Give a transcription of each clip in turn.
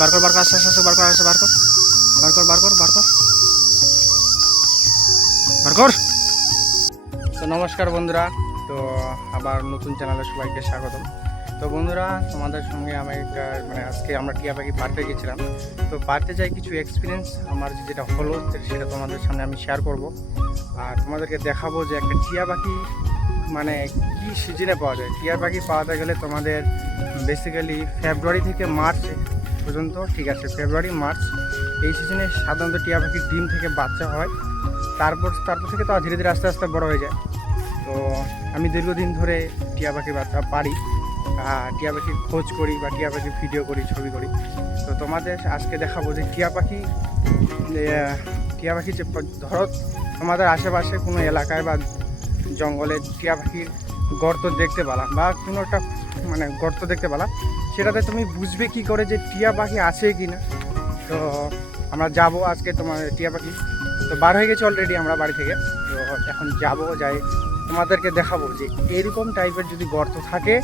বার কর আস্তে আস্তে আস্তে বার কর, আস্তে বার কর, বার কর বার কর বার কর বার কর। তো নমস্কার বন্ধুরা, তো আবার নতুন চ্যানেলে সবাইকে স্বাগতম। তো বন্ধুরা, তোমাদের সঙ্গে আমি একটা আজকে আমরা টিয়া পাখি পাড়তে গেছিলাম। তো পাড়তে যাই কিছু এক্সপিরিয়েন্স আমার যেটা হলো সেটা তোমাদের সামনে আমি শেয়ার করব। আর তোমাদেরকে দেখাবো যে একটা টিয়া পাখি কি সিজনে পাওয়া যায়। টিয়া পাখি পাওয়াতে গেলে তোমাদের বেসিক্যালি ফেব্রুয়ারি থেকে মার্চ পর্যন্ত, ঠিক আছে, ফেব্রুয়ারি মার্চ এই সিজনে সাধারণত টিয়া পাখির ডিম থেকে বাচ্চা হয়। তারপর থেকে তো ধীরে ধীরে আস্তে আস্তে বড় হয়ে যায়। তো আমি দীর্ঘদিন ধরে টিয়া পাখি বাচ্চা পারি, টিয়া পাখির খোঁজ করি বা টিয়া পাখির ভিডিও করি, ছবি করি। তো তোমাদের আজকে দেখাবো যে টিয়া পাখি যে ধরো তোমাদের আশেপাশে কোনো এলাকায় বা জঙ্গলে টিয়া পাখির গর্ত দেখতে পেলাম বা কোনো একটা গর্ত দেখতে পেলাম, সেটাতে তুমি বুঝবে কি করে যে টিয়া পাখি আছে কি না। তো আমরা যাব আজকে তোমার টিয়া পাখি তো বার হয়ে গেছে অলরেডি আমরা বাড়ি থেকে। তো এখন যাই তোমাদেরকে দেখাবো যে এরকম টাইপের যদি গর্ত থাকে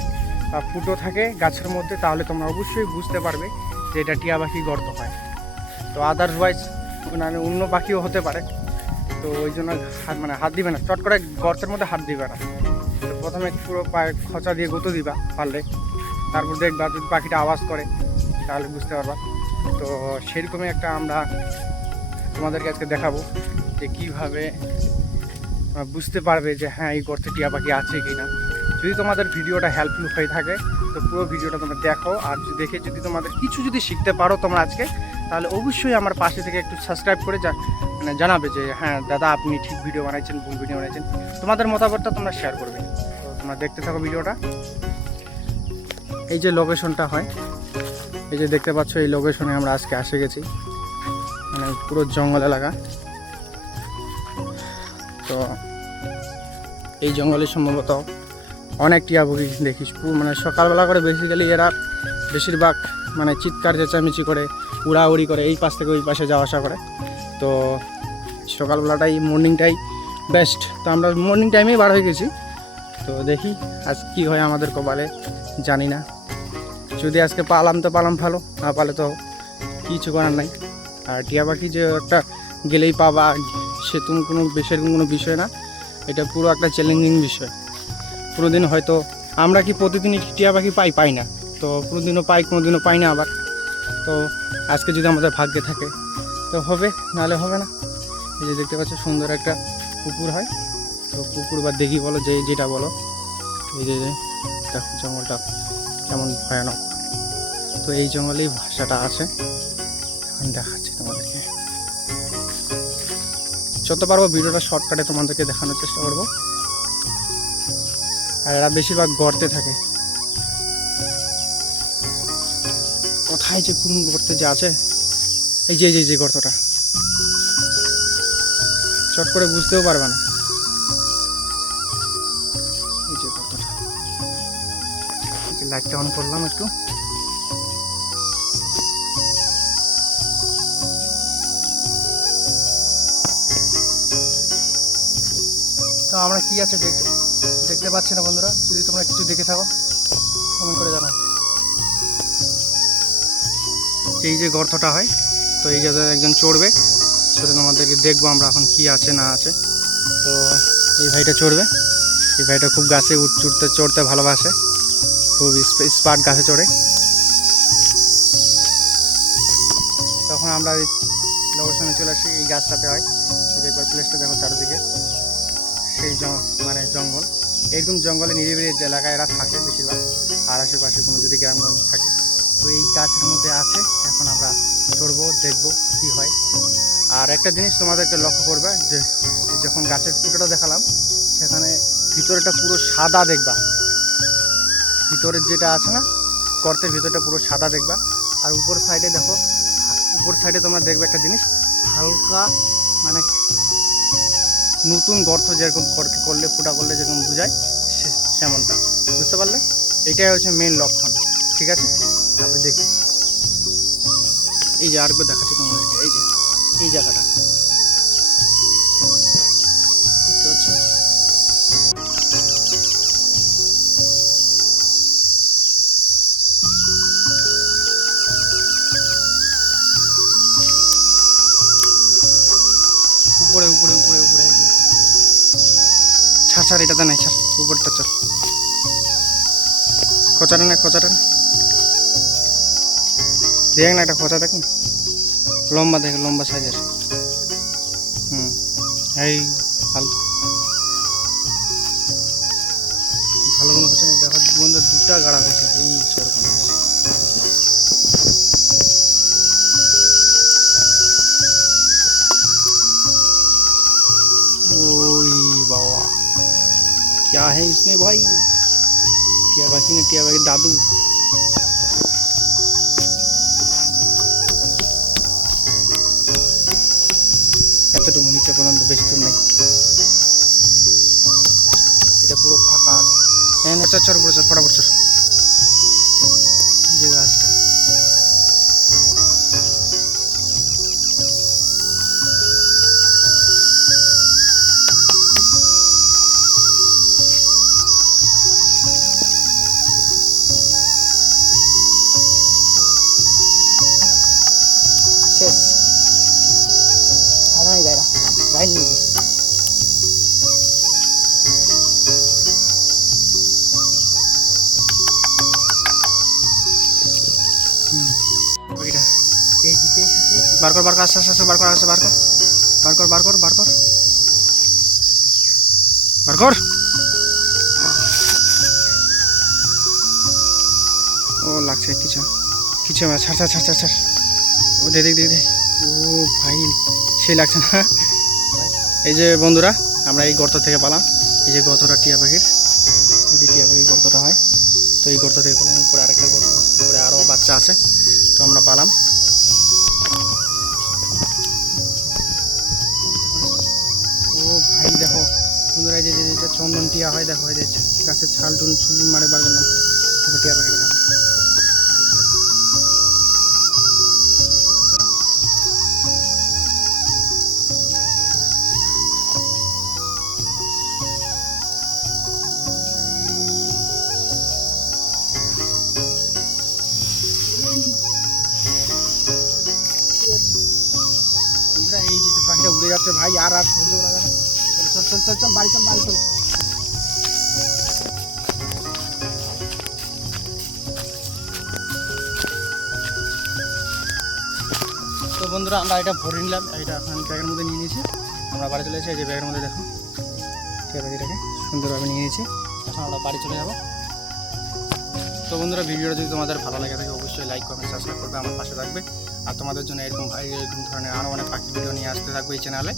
বা ফুটো থাকে গাছের মধ্যে, তাহলে তোমরা অবশ্যই বুঝতে পারবে যে এটা টিয়া পাখি গর্ত হয়। তো আদারওয়াইজ অন্য পাখিও হতে পারে। তো ওই জন্য হাত দিবে না, চট করে গর্তের মধ্যে হাত দিবে না। তো প্রথমে পুরো পায়ে খোঁচা দিয়ে গুঁতো দিবা পারলে, তারপর দেখবা যদি পাখিটা আওয়াজ করে তাহলে বুঝতে পারবা। তো সেরকমই একটা আমরা তোমাদেরকে আজকে দেখাবো যে কীভাবে বুঝতে পারবে যে হ্যাঁ এই গর্তে টিয়া পাখি আছে কি না। যদি তোমাদের ভিডিওটা হেল্পফুল হয়ে থাকে তো পুরো ভিডিওটা তোমরা দেখো, আর দেখে যদি তোমাদের কিছু যদি শিখতে পারো তোমরা আজকে, তাহলে অবশ্যই আমার পাশে থেকে একটু সাবস্ক্রাইব করে জানাবে যে হ্যাঁ দাদা আপনি ঠিক ভিডিও বানাইছেন, ভুল ভিডিও বানাইছেন। তোমাদের মতামতটা তোমরা শেয়ার করবে। তো তোমরা দেখতে থাকো ভিডিওটা। এই যে লোকেশনটা হয়, এই যে দেখতে পাচ্ছ, এই লোকেশনে আমরা আজকে এসে গেছি, পুরো জঙ্গল এলাকা। তো এই জঙ্গলে সম্ভবত অনেক টিয়া পাখি দেখিস, সকালবেলা করে বেসিক্যালি এরা বেশিরভাগ চিৎকার চেঁচামেচি করে, উড়াউড়ি করে, এই পাশ থেকে ওই পাশে যাওয়া আসা করে। তো সকালবেলাটাই মর্নিংটাই বেস্ট। তো আমরা মর্নিং টাইমেই বার হয়ে গেছি। তো দেখি আজ কি হয় আমাদের কপালে, জানি না। যদি আজকে পালাম তো পালাম ভালো, না পালে তো কিছু করার নাই। আর টিয়া পাখি যে একটা গেলেই পাবা সেরকম কোনো বিষয় না, এটা পুরো একটা চ্যালেঞ্জিং বিষয়। কোনোদিন হয়তো আমরা কি প্রতিদিনই টিয়া পাখি পাই না, তো কোনোদিনও পাই কোনোদিনও পাই না আবার। তো আজকে যদি আমাদের ভাগ্যে থাকে তো হবে, নাহলে হবে না। এই যে দেখতে পাচ্ছ সুন্দর একটা পুকুর হয়, তো পুকুর বা দিঘি বলো, যেটা বলো। এই যে দেখো জঙ্গলটা কেমন ভয়ানক। তো এই জঙ্গলেই ভাষাটা আছে, এখন দেখাচ্ছি তোমাদেরকে। যত পারবো ভিডিওটা শর্টকাটে তোমাদেরকে দেখানোর চেষ্টা করবো। আর এরা বেশিরভাগ গর্তে থাকে। কোথায় যে কোন গর্তে যে আছে, এই যে গর্তটা, চট করে বুঝতেও পারবে না। এই যে গর্তটা, লাইটটা অন করলাম একটু। তো আমরা কি আছে দেখতে পাচ্ছি না বন্ধুরা, যদি তোমরা কিছু দেখে থাকো কমেন্ট করে জানাও। এই যে গর্তটা হয়, তো এই জায়গায় একজন চড়বে, সেটা তোমাদেরকে দেখবো আমরা এখন কি আছে না আছে। তো এই ভাইটা চড়বে, এই ভাইটা খুব গাছে চড়তে ভালোবাসে, খুব স্পার্ট গাছে চড়ে। তখন আমরা এই লোকেশনে চলে আসি, এই গাছটাতে হয়। এই যে একবার প্লেসটা দেখো চারদিকে, সেই জঙ্গল। এরকম জঙ্গলে নিরিবিলি এলাকায় এরা থাকে বেশিরভাগ, আর আশেপাশে কোনো যদি গ্রামগঞ্জ থাকে। তো এই গাছের মধ্যে আছে, এখন আমরা চড়বো, দেখবো কি হয়। আর একটা জিনিস তোমাদেরকে লক্ষ্য করবে যে যখন গাছের ফুটোটা দেখালাম, সেখানে ভিতরেটা পুরো সাদা দেখবা, ভিতরের যেটা আছে না গর্তের ভিতরটা পুরো সাদা দেখবা। আর উপর সাইডে দেখো, উপর সাইডে তোমরা দেখবে একটা জিনিস, হালকা নতুন গর্ত যেরকম করলে ফুটা করলে যেরকম বোঝায় সেমনটা, বুঝতে পারলে? এটাই হচ্ছে মেন লক্ষণ, ঠিক আছে? তারপরে দেখি এই যে আরেকবার দেখাচ্ছি তোমাদেরকে, এই যে এই জায়গাটা বুঝতে পারছো? ছাড় এটাতে নাই, ছাড় উপরটা চল। খোঁচাটা না দেখ না, একটা খোঁচা দেখ না, লম্বা দেখ, লম্বা সাইজের। এই ভালো ভালো কোনো খোঁচা নেই, দেখো বন্ধু দুটা গাড়া খোঁচা এই সেরকম। ओरी बाबा क्या है इसमें भाई, टिया बाकी ने टिया बाकी दादू। এতটুকু নিচে পর্যন্ত বেশি দূর নেই, এটা পুরো ফাঁকা। হ্যাঁ না, চর উপরে চল, ফটাফট চল। যে গাছটা শেষ, আর নাই গায়রা গাই নিয়ে বার কর আস্তে আস্তে বার কর, আস্তে বার কর। ও লাগছে কিছু ছাড়। ও দে ও ভাই সেই লাগছে না। এই যে বন্ধুরা, আমরা এই গর্ত থেকে পেলাম, এই যে গর্তটা টিয়া পাখির, এই যে টিয়া পাখির গর্তটা হয়, তো এই গর্ত থেকে পেলাম। উপরে আরেকটা গর্ত, উপরে আরও বাচ্চা আছে, তো আমরা পালাম। ও ভাই দেখো বন্ধুরা, এই যে যেটা চন্দন টিয়া হয়, দেখো এই যে গাছের ছাল টুল মারে বার করলাম, টিয়া পাখিটা দেখো। এই যে পাখিটা উড়ে যাচ্ছে ভাই, আর সহ্য করা যাবে। চল বাড়ি চল। তো বন্ধুরা, আমরা এটা ভরে নিলাম, এটা এখন ব্যাগের মধ্যে নিয়ে নিয়েছি, আমরা বাড়ি চলে এসেছি। এই যে ব্যাগের মধ্যে দেখো টিয়া পাখিটাকে সুন্দরভাবে নিয়ে নিয়েছি, এখন আমরা বাড়ি চলে যাবো। তো বন্ধুরা, ভিডিওটা যদি তোমাদের ভালো লাগে থাকে অবশ্যই লাইক কমেন্ট সাবস্ক্রাইব করবে, আমার পাশে থাকবে। আর তোমাদের জন্য এরকম ধরনের আরও অনেক পাখি ভিডিও নিয়ে আসতে থাকবে এই চ্যানেলে।